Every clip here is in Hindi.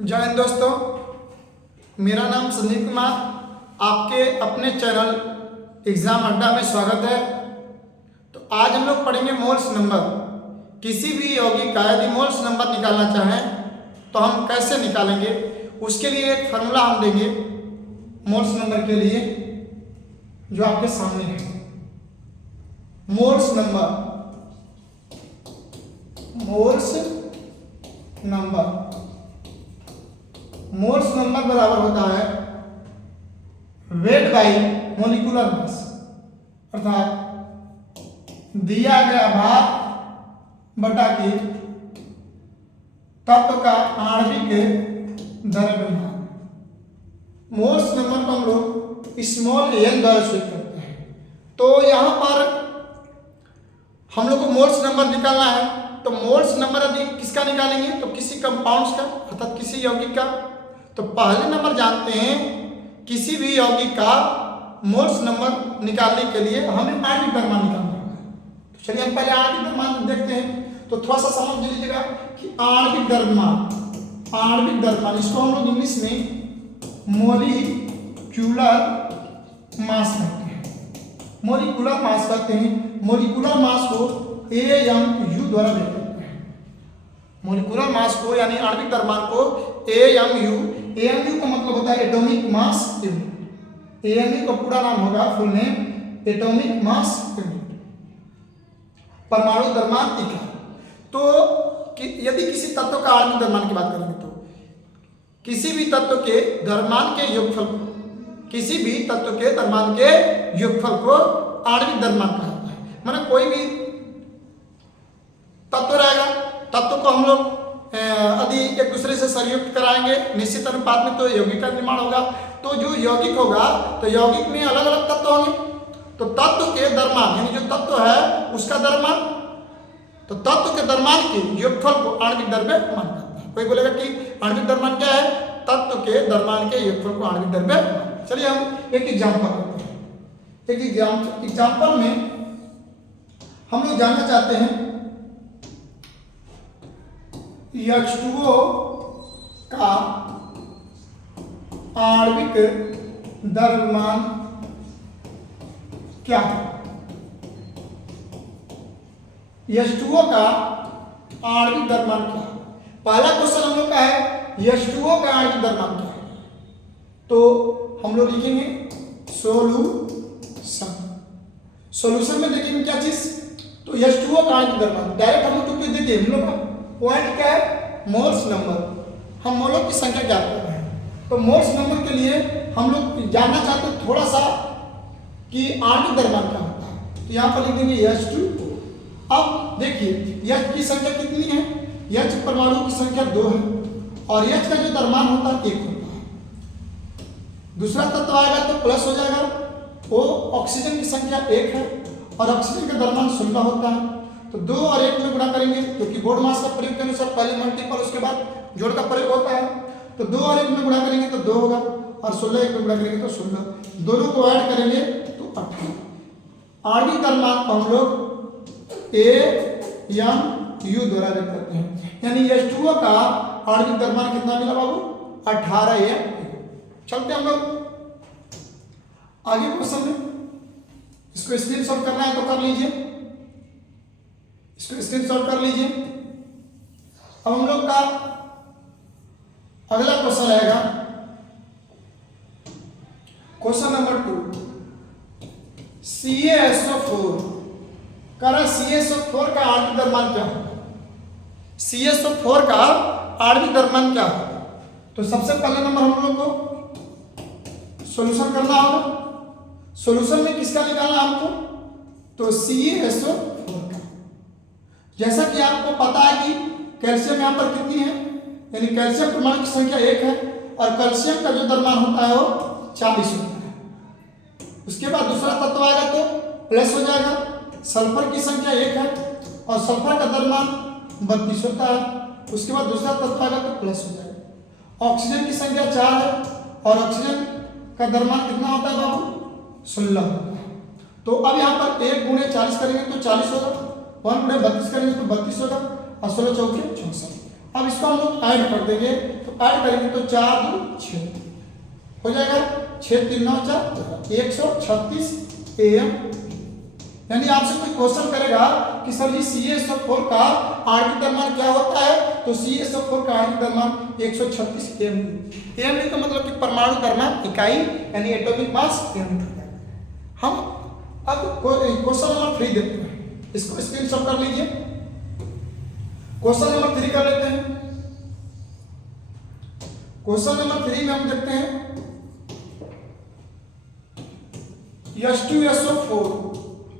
जय हिंद दोस्तों, मेरा नाम संदीप कुमार, आपके अपने चैनल एग्ज़ाम अड्डा में स्वागत है। तो आज हम लोग पढ़ेंगे मोल्स नंबर। किसी भी यौगिक का यदि मोल्स नंबर निकालना चाहें तो हम कैसे निकालेंगे, उसके लिए एक फार्मूला हम देंगे मोल्स नंबर के लिए, जो आपके सामने है। मोल्स नंबर बराबर होता है वेट बाई मोलिकुलर मास, अर्थात दिया गया भार बटा के तत्व का आणविक द्रव्यमान। मोल्स नंबर को हम लोग स्मॉल एन द्वारा स्वीकार करते हैं। तो यहाँ पर हम लोग को मोल्स नंबर निकालना है। तो मोल्स नंबर यदि किसका निकालेंगे, तो किसी कंपाउंड्स का, अर्थात किसी यौगिक का। तो पहले नंबर जानते हैं, किसी भी यौगिक का मोल्स नंबर निकालने के लिए हमें आणविक द्रव्यमान निकालना होगा। तो चलिए हम पहले आणविक द्रव्यमान देखते हैं। तो थोड़ा सा समझ लीजिएगा कि आणविक द्रव्यमान इसको हम लोग इंग्लिश में मोलिक्यूलर मास कहते हैं। मोलिकुलर मास को AMU द्वारा व्यक्त करते हैं। मोलिकुलर मास को यानी आणविक द्रव्यमान को AMU का मतलब होता है एटॉमिक मास यूनिट। AMU का पूरा नाम होगा, full name atomic mass unit, परमाणु द्रव्यमान इकाई। तो यदि किसी तत्व का आणविक द्रव्यमान की बात करेंगे तो किसी भी तत्व के द्रव्यमान के योगफल को आणविक द्रव्यमान कहा जाता है। माने कोई भी तत्व रहेगा, तत्व को हम लोग यदि एक दूसरे से संयुक्त कराएंगे निश्चित अनुपात में, तो यौगिक का निर्माण होगा। तो जो यौगिक होगा, तो यौगिक में अलग अलग तत्व होंगे। तो तत्व के द्रव्यमान यानी जो तत्व है उसका द्रव्यमान, तो तत्व के द्रव्यमान के योगफल को आणविक द्रव्यमान कहते हैं। कोई बोलेगा कि आणविक द्रव्यमान क्या है, तत्व के द्रव्यमान के योगफल को आणविक द्रव्यमान। चलिए हम एक एग्जाम्पल करते हैं। एक एग्जाम्पल में हम लोग जानना चाहते हैं H2O का आणविक द्रव्यमान क्या है। H2O का आणविक द्रव्यमान क्या है। पहला क्वेश्चन हम लोग का है H2O का आणविक द्रव्यमान क्या है। तो हम लोग लिखेंगे सॉल्यूशन में देखेंगे क्या चीज, तो H2O का आणविक द्रव्यमान डायरेक्ट हम लोग देखिए, हम लोग का पॉइंट क्या है, मोल्स नंबर। हम मोलों की संख्या ज्ञात कर रहे हैं। तो मोल्स नंबर के लिए हम लोग जानना चाहते हैं थोड़ा सा कि आणविक द्रव्यमान क्या होता है। तो यहाँ पर लिख देंगे H2O। अब देखिए H की संख्या कितनी है, H परमाणु की संख्या 2 है और H का जो द्रव्यमान होता है 1 होता है। दूसरा तत्व आएगा तो प्लस हो जाएगा, वो ऑक्सीजन की संख्या 1 है और ऑक्सीजन का द्रव्यमान 16 होता है। तो 2 और 1 में गुणा करेंगे, क्योंकि बोर्ड मास का प्रयोग के अनुसार पहले मल्टीपल उसके बाद जोड़ का प्रयोग होता है। तो 2 और 1 में गुणा करेंगे तो 2 होगा और 16 1 में गुणा करेंगे तो 16। दोनों को ऐड करेंगे तो 18। आणविक द्रव्यमान को हम लोग AMU द्वारा व्यक्त करते हैं। यानी H2O का आणविक द्रव्यमान कितना मिला बाबू, 18 AMU। चलते हम लोग आगे क्वेश्चन में। इसको स्क्रीनशॉट करना है तो कर लीजिए, इसको स्क्रीनशॉट कर लीजिए। अब हम लोग का अगला क्वेश्चन आएगा, क्वेश्चन नंबर 2। CaSO4 CaSO4 का आणविक द्रव्यमान क्या होगा। CaSO4 का आणविक द्रव्यमान क्या होगा। तो सबसे पहले नंबर हम लोग को सॉल्यूशन करना होगा। सॉल्यूशन में किसका निकालना हमको, तो CaSO4 का। जैसा कि आपको पता है कि कैल्शियम यहाँ पर कितनी है, यानी कैल्शियम परमाणु की संख्या 1 है और कैल्शियम का जो द्रव्यमान होता है वो 40 होता है। उसके बाद दूसरा तत्व आएगा तो प्लस हो जाएगा। सल्फर की संख्या 1 है और सल्फर का द्रव्यमान 32 होता है। उसके बाद दूसरा तत्व आएगा तो प्लस हो जाएगा। ऑक्सीजन की संख्या 4 है और ऑक्सीजन का द्रव्यमान कितना होता है बाबू, 16 होता है। तो अब यहाँ पर 1 गुणे 40 करेंगे तो 40 होगा, 1 गुणे 32 करेंगे तो 32 होगा और 16 चौके 64। अब इसको हम लोग ऐड कर देंगे, तो ऐड करेंगे तो 4 2 6 हो जाएगा, 6 3 9 4 136 AM। यानी आपसे कोई क्वेश्चन करेगा कि सर जी CaSO4 का आणविक द्रव्यमान क्या होता है, तो CaSO4 का आणविक द्रव्यमान 136 AM। AM का मतलब कि परमाणु द्रव्यमान इकाई यानी एटॉमिक मास यूनिट होता है। हम अब क्वेश्चन नंबर 3 देखते हैं, इसको स्क्रीनशॉट कर लीजिए। क्वेश्चन नंबर 3 कर लेते हैं। क्वेश्चन नंबर 3 में हम देखते हैं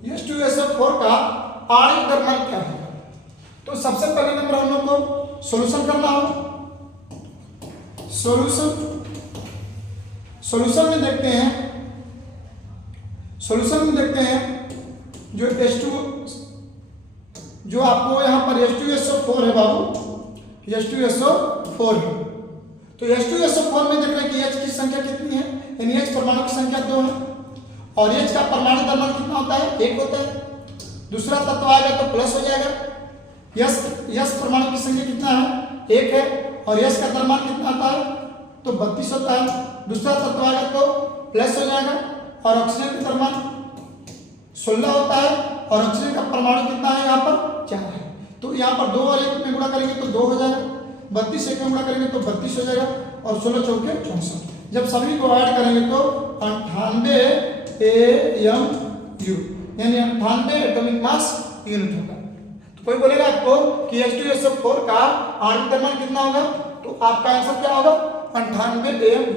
H2SO4 का आणविक द्रव्यमान क्या है। तो सबसे पहले नंबर हम लोग को सॉल्यूशन करना होगा। सॉल्यूशन में देखते हैं जो H2 जो आपको यहाँ पर H2SO4 है बाबू, H2SO4 है। तो H2SO4 में देख रहे हैं कि H की संख्या कितनी है, यानी H परमाणु की संख्या 2 है और H का परमाणु द्रव्यमान कितना होता है, 1 होता है। दूसरा तत्व आएगा तो प्लस हो जाएगा। यस परमाणु की संख्या कितना है, 1 है और यस का द्रव्यमान कितना होता है, तो 32 होता है। दूसरा तत्व आएगा तो प्लस हो जाएगा और ऑक्सीजन का द्रव्यमान 16 होता है और ऑक्सीजन का परमाणु कितना है, यहाँ पर 4 है। तो यहाँ पर 2 और 1 में गुणा करेंगे तो 2 हो जाएगा, 32 1 में गुणा करेंगे तो 32 हो जाएगा और 16 चौके 64। जब सभी को ऐड करेंगे तो 98 AMU यानी 98 एटॉमिक मास यूनिट होगा। तो कोई बोलेगा आपको कि H2SO4 का आणविक द्रव्यमान कितना होगा, तो आपका आंसर क्या होगा, 98 AMU।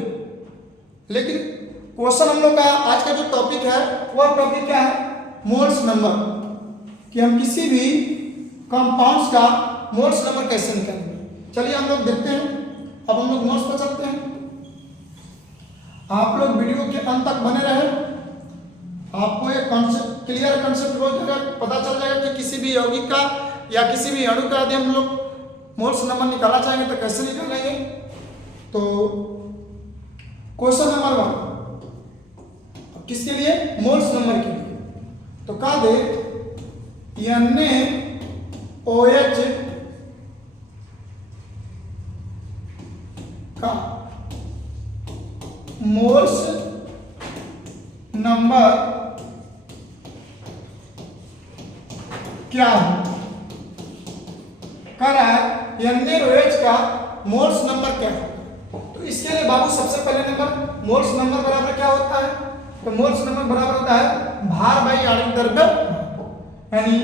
लेकिन क्वेश्चन हम लोग का आज का जो टॉपिक है वह टॉपिक क्या है, मोल्स नंबर, कि हम किसी भी कंपाउंड्स का मोल्स नंबर कैसे निकालेंगे। चलिए हम लोग देखते हैं। अब हम लोग मोल्स पर चलते हैं। आप लोग वीडियो के अंत तक बने रहे, आपको एक कॉन्सेप्ट क्लियर कॉन्सेप्ट हो जाएगा, पता चल जाएगा कि किसी भी यौगिक का या किसी भी अणु का यदि हम लोग मोल्स नंबर निकालना चाहेंगे तो कैसे निकालेंगे। तो क्वेश्चन नंबर 1 किसके लिए, मोल्स नंबर के लिए। तो कहा दे NaOH का मोल्स नंबर क्या है, कह रहा है NaOH का मोल्स नंबर क्या है। तो इसके लिए बाबू सबसे पहले नंबर मोल्स नंबर बराबर क्या होता है, तो मोल्स नंबर बराबर होता है भार बाई आणविक द्रव्यमान यानी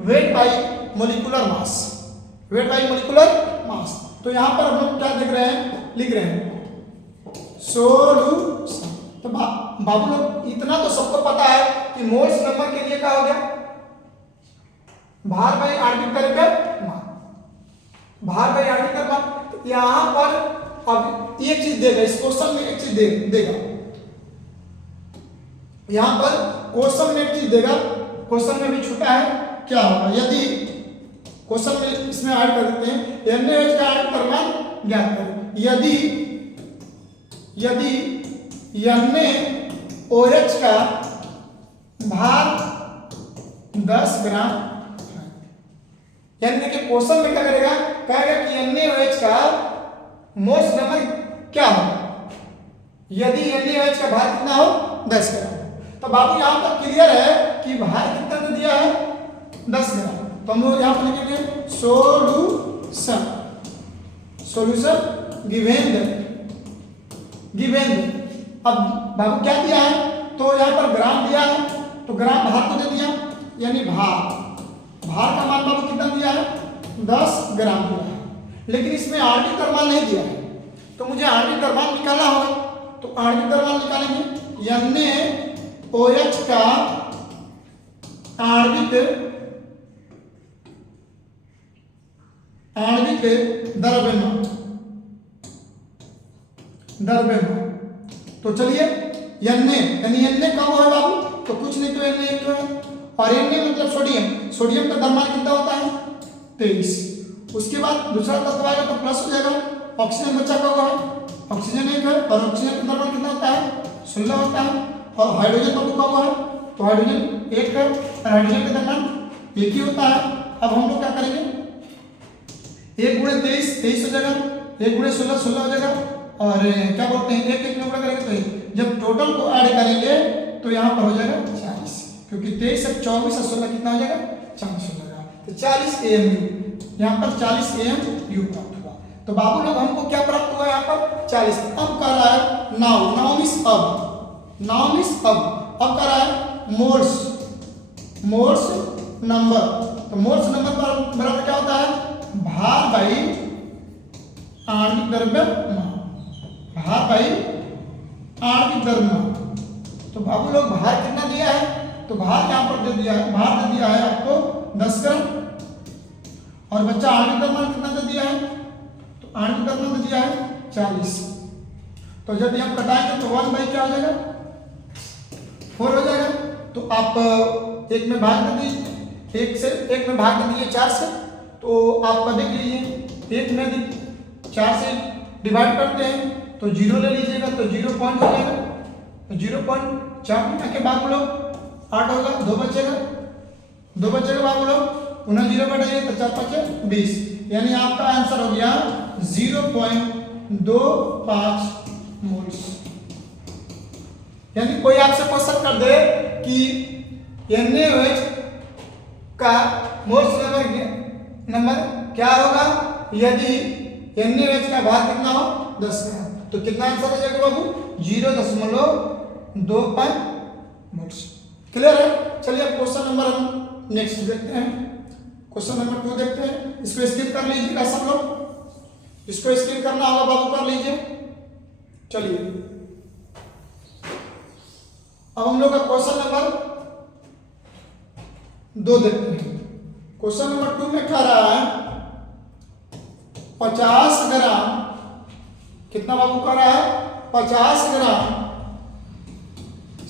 weight by molecular mass, weight by molecular mass. तो यहां पर हम लोग क्या देख रहे हैं, लिख रहे हैं सोल्यूशन। तो बाबू लोग इतना तो सबको पता है कि मोल्स नंबर के लिए क्या हो गया, भार बाई आणविक द्रव्यमान, भार बाई आणविक द्रव्यमान। तो यहां पर अब एक चीज देगा, इस क्वेश्चन में एक चीज देगा, यहां पर क्वेश्चन में एक चीज देगा, क्वेश्चन में भी छूटा है क्या होगा। यदि क्वेश्चन में इसमें ऐड कर देते हैं NaOH का आणविक द्रव्यमान ज्ञात करें। यदि NaOH का भार 10 ग्राम, यानी कि क्वेश्चन में क्या करेगा, कहेगा कि NaOH का मोल्स नंबर क्या होगा यदि NaOH का भार कितना हो, 10 ग्राम। तो बाबू यहाँ पर क्लियर है कि भार कितना दे दिया है, 10 ग्राम। तो हम लोग यहाँ पर लिखेंगे सॉल्यूशन गिवेन। अब बाबू क्या दिया है, तो यहाँ पर ग्राम दिया है, तो ग्राम भार को दे दिया, यानी भार का मान बाबू कितना दिया है, 10 ग्राम दिया है। लेकिन इसमें आणविक द्रव्यमान नहीं दिया है, तो मुझे आणविक द्रव्यमान निकालना होगा। तो आणविक द्रव्यमान निकालेंगे, NaOH का आणविक द्रव्यमान। तो चलिए Na कब है बाबू, तो कुछ नहीं तो Na है, और Na मतलब सोडियम का द्रव्यमान कितना होता है, 23। उसके बाद दूसरा तत्व आएगा तो प्लस हो जाएगा, ऑक्सीजन बचा का हुआ है, ऑक्सीजन 1 है और ऑक्सीजन का द्रव्यमान कितना होता है, 16 होता है। और हाइड्रोजन पर रुका हुआ है, तो हाइड्रोजन 1 है और हाइड्रोजन का द्रव्यमान 1 ही होता है। अब हम लोग क्या करेंगे, 1 गुणे 23 23 हो जाएगा, 1 गुणे 16 16 हो जाएगा, और क्या बोलते हैं एक एक नंबर करेंगे तो जब टोटल को ऐड करेंगे तो यहाँ पर हो जाएगा 40, क्योंकि 23 और 24 और 16 कितना हो जाएगा 40 हो जाएगा। तो 40 AMU, यहाँ पर 40 AMU प्राप्त हुआ। तो बाबू लोग हमको क्या प्राप्त हुआ यहाँ पर 40। अब कह रहा है नाउ, नाउ मीन्स अब, नाउ मीन्स अब कह रहा है मोड्स, मोड्स नंबर। तो मोड्स नंबर पर बराबर क्या होता है भार बाई आणविक द्रव्यमान, भार बाई आणविक द्रव्यमान। तो बाबू लोग भार कितना दिया है, तो भार यहाँ पर दे दिया है, भार दे दिया है आपको 10 ग्राम, और बच्चा आणविक द्रव्यमान कितना दे दिया है, तो आणविक द्रव्यमान दे दिया है 40। तो जब हम कटाएंगे तो 1 बाई क्या हो जाएगा 4 हो जाएगा। तो आप एक में भाग दे दीजिए, एक में भाग दे दीजिए 4 से, तो आप देख लीजिए एक में 4 से डिवाइड करते हैं तो 0 ले लीजिएगा, तो 0 पॉइंट हो जाएगा, तो 0.4 के बाद बोलो 8 होगा, 2 बचेगा, 2 बचेगा बाद बोलो पुनः 0 बढ़ाइए तो 4 5 20, यानी आपका आंसर हो गया 0.25 मोल्स। यानी कोई आपसे क्वेश्चन कर दे कि NaOH का मोल्स नंबर क्या होगा यदि NaOH का भार कितना हो 10 ग्राम, तो कितना आंसर हो जाएगा बाबू 0.25 मोल्स। क्लियर है। चलिए अब क्वेश्चन नंबर हम नेक्स्ट देखते हैं, क्वेश्चन नंबर 2 देखते हैं। इसको स्किप कर लीजिएगा सब लोग, इसको स्किप करना होगा बाबू कर लीजिए। चलिए अब हम लोग का क्वेश्चन नंबर 2 देखते हैं। क्वेश्चन नंबर 2 में कह रहा है 50 ग्राम, कितना बाबू कह रहा है 50 ग्राम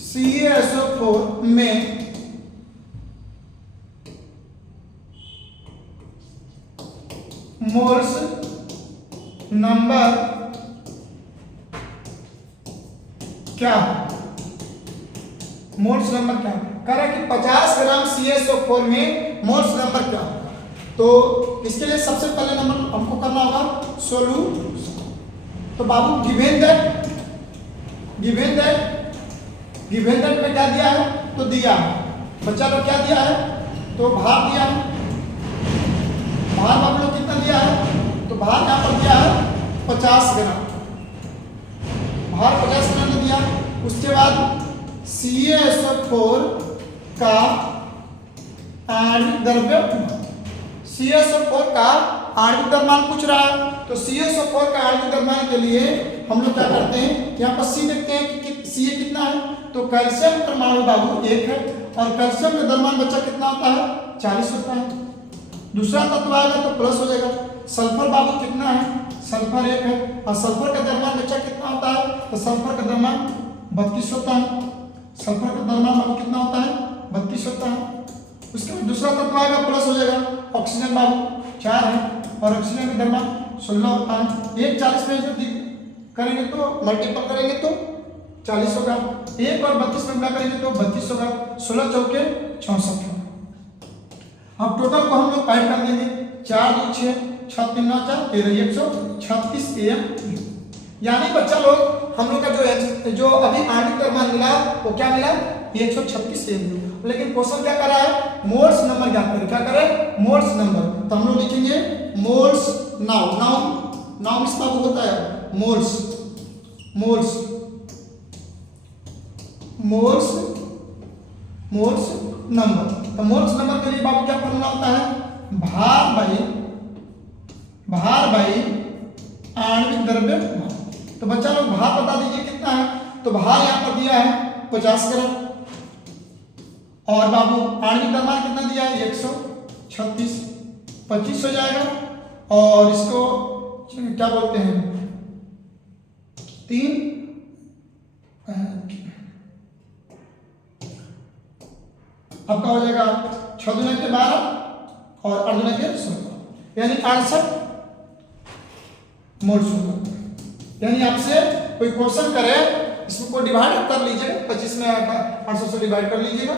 CaSO4 में मोल्स नंबर क्या है, मोल्स नंबर क्या है, कह रहा है कि 50 ग्राम CaSO4 में मोल्स नंबर क्या होगा। तो इसके लिए सबसे पहले नंबर हमको करना होगा सोल्यूशन। तो बाबू गिवन दैट में क्या दिया है, तो दिया है बच्चा लोग क्या दिया है, तो भार दिया है, भार बाबू लोग कितना दिया है, तो भार यहाँ पर दिया है 50 ग्राम, भार 50 ग्राम ने दिया। उसके बाद CaSO4 का आणविक द्रव्यमान, CaSO4 का आणविक द्रव्यमान पूछ रहा है। तो CaSO4 का आणविक द्रव्यमान के लिए हम लोग क्या करते हैं, यहाँ पर C देखते हैं कि Ca कितना है, तो कैल्शियम परमाणु बाबू 1 है, और कैल्शियम का द्रव्यमान बच्चा कितना होता है 40 होता है। दूसरा तत्व आएगा तो प्लस हो जाएगा। सल्फर बाबू कितना है, सल्फर 1 है, और सल्फर का द्रव्यमान बच्चा कितना होता है, तो सल्फर का द्रव्यमान 32 होता है। सल्फर का द्रव्यमान बाबू कितना होता है 32 होता है। उसके बाद दूसरा तत्व आएगा प्लस हो जाएगा। ऑक्सीजन बाबू 4 है, और ऑक्सीजन का द्रव्यमान 16 होता है। 1 40 में यदि करेंगे तो मल्टीपल करेंगे तो 40 होगा, 1 और 32 में गुणा करेंगे तो 32 होगा, 16 चौके 64 होगा। अब टोटल को हम लोग ऐड कर देंगे, 4 2 6 6 3 9 4 13 136 AMU। यानी बच्चा लोग हम लोग का जो अभी आणविक द्रव्यमान मिला वो क्या मिला 136 AMU। लेकिन क्वेश्चन क्या कर रहा है, मोल्स नंबर ज्ञात करें, क्या करें मोल्स नंबर। तो हम लोग लिखेंगे मोल्स नाउ, नाउ मींस बाबू होता है moles, moles moles moles number. तो मोल्स नंबर के लिए बाबू क्या फॉर्मूला होता है, भार बाई आणविक द्रव्यमान। तो बच्चा लोग भार बता दीजिए कितना है, तो भार यहाँ पर दिया है 50 ग्राम, और बाबू आणविक द्रव्यमान कितना दिया है 136, 25 हो जाएगा। और इसको क्या बोलते हैं 3 आपका हो जाएगा 6 दूनी के 12 और 8 दूनी के 16, यानी 68 मोल्स होगा। यानी आपसे कोई क्वेश्चन करे इसमें को डिवाइड कर लीजिए, 25 में 800 से डिवाइड कर लीजिएगा।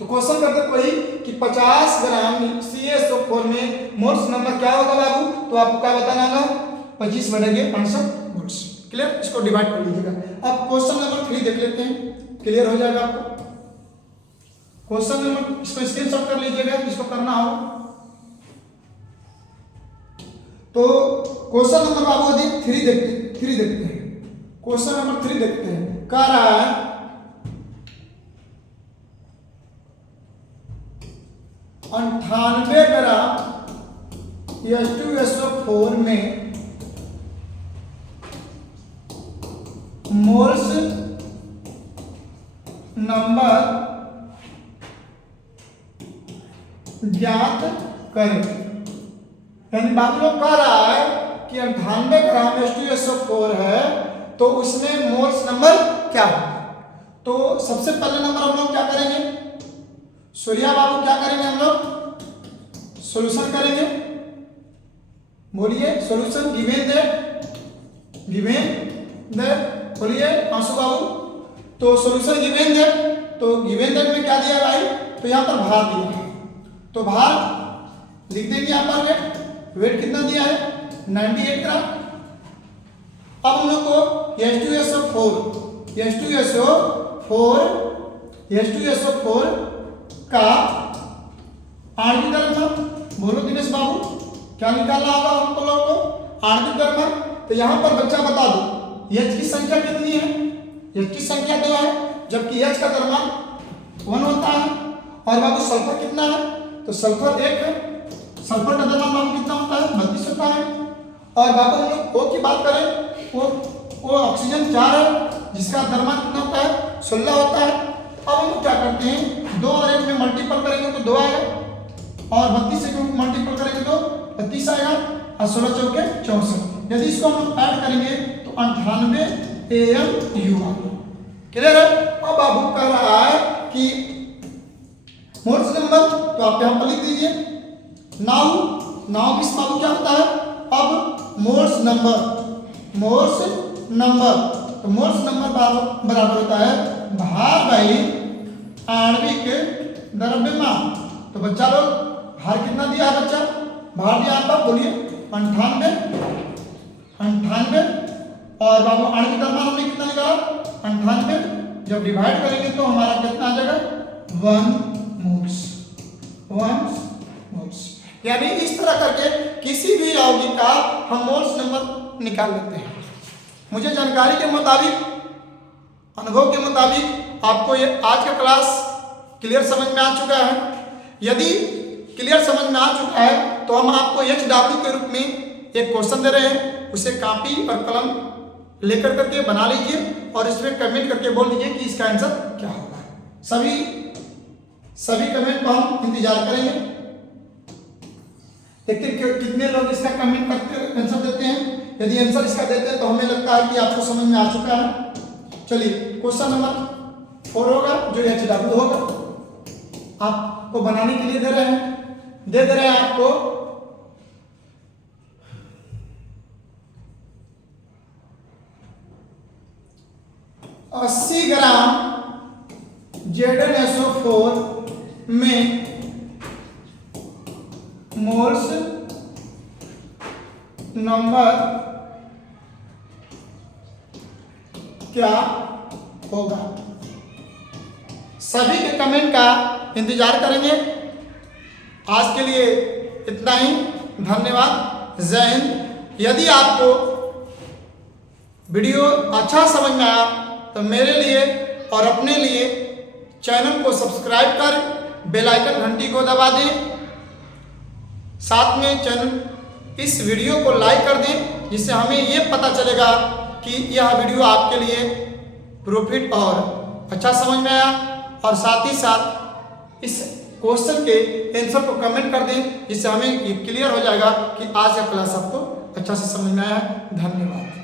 तो क्वेश्चन करते कोई कि 50 ग्राम CaSO4 में मोल्स नंबर क्या होगा बाबू, तो आपको क्या बताना होगा 25/65 मोल्स। क्लियर, इसको डिवाइड कर लीजिएगा। अब क्वेश्चन नंबर 3 देख लेते हैं, क्लियर हो जाएगा आपको। क्वेश्चन नंबर, इसको स्क्रीनशॉट कर लीजिएगा जिसको करना हो। तो क्वेश्चन नंबर बाबू 3 देखते हैं। क्वेश्चन नंबर 3 देखते हैं। कह रहा है 98 ग्राम H2SO4 में मोल्स नंबर ज्ञात करें। यानी बाबू लोग कह रहा है कि 98 ग्राम H2SO4 है तो उसमें मोल्स नंबर क्या होगा। तो सबसे पहले नंबर हम लोग क्या करेंगे, सूर्या बाबू क्या करेंगे, हम लोग सॉल्यूशन करेंगे। बोलिए सॉल्यूशन, गिवेन दैट बोलिए आंसू बाबू। तो सॉल्यूशन गिवेन दैट में क्या दिया भाई, तो यहाँ पर भार दिया है, तो भार लिख देंगे यहाँ पर। वेट कितना दिया है 98 ग्राम। अब हम लोग को H2SO4 का आणविक द्रव्यमान, बोलो दिनेश बाबू क्या निकालना होगा हमको लोग को आणविक द्रव्यमान। तो यहाँ पर बच्चा बता दो H की संख्या कितनी है, H की संख्या 2 है, जबकि H का द्रव्यमान 1 होता है। और बाबू सल्फर कितना है, तो सल्फर 1 है, सल्फर का द्रव्यमान बाबू कितना होता है 32 होता है। और बाबू हम लोग O की बात करें, वो ऑक्सीजन 4 है जिसका द्रव्यमान कितना होता है 16 होता है। अब हम क्या करते हैं 2 और 1 में मल्टीपल करेंगे तो 2 आएगा, और 32 से मल्टीपल करेंगे तो 32 आएगा, और 16 चौके 64। यदि इसको हम ऐड करेंगे तो 98 AMU। क्लियर है। अब बाबू कह रहा है कि मोल्स नंबर, तो आप यहाँ पर लिख दीजिए नाउ किस बाबू क्या होता है, अब मोल्स नंबर, तो मोल्स नंबर बराबर होता है भार बाई आणविक द्रव्यमान। तो बच्चा लोग भार कितना दिया है बच्चा, भार दिया आपका बोलिए 98। और बाबू आणविक द्रव्यमान हमने कितना निकाला 98, जब डिवाइड करेंगे तो हमारा कितना आ जाएगा 1 मोल्स। यानी इस तरह करके किसी भी यौगिक का हम मोल्स नंबर निकाल लेते हैं। मुझे जानकारी के मुताबिक, अनुभव के मुताबिक आपको ये आज का क्लास क्लियर समझ में आ चुका है। यदि क्लियर समझ में आ चुका है तो हम आपको HW के रूप में एक क्वेश्चन दे रहे हैं, उसे कॉपी और कलम लेकर करके बना लीजिए और इसमें कमेंट करके बोल दीजिए कि इसका आंसर क्या होगा। सभी कमेंट को हम इंतजार करेंगे, देखते हैं कितने लोग इसका कमेंट करके आंसर देते हैं। यदि आंसर इसका देते हैं तो हमें लगता है कि आपको समझ में आ चुका है। चलिए क्वेश्चन नंबर 4 होगा जो HW होगा, आपको बनाने के लिए दे रहे हैं आपको 80 ग्राम ZnSO4 में मोल्स नंबर क्या होगा। सभी के कमेंट का इंतजार करेंगे। आज के लिए इतना ही, धन्यवाद, जय हिंद। यदि आपको वीडियो अच्छा समझ में आया तो मेरे लिए और अपने लिए चैनल को सब्सक्राइब कर बेल आइकन घंटी को दबा दें, साथ में चैनल इस वीडियो को लाइक कर दें, जिससे हमें ये पता चलेगा कि यह वीडियो आपके लिए प्रॉफिट और अच्छा समझ में आया। और साथ ही साथ इस क्वेश्चन के आंसर को कमेंट कर दें, जिससे हमें क्लियर हो जाएगा कि आज का क्लास आपको अच्छा से समझ में आया है। धन्यवाद।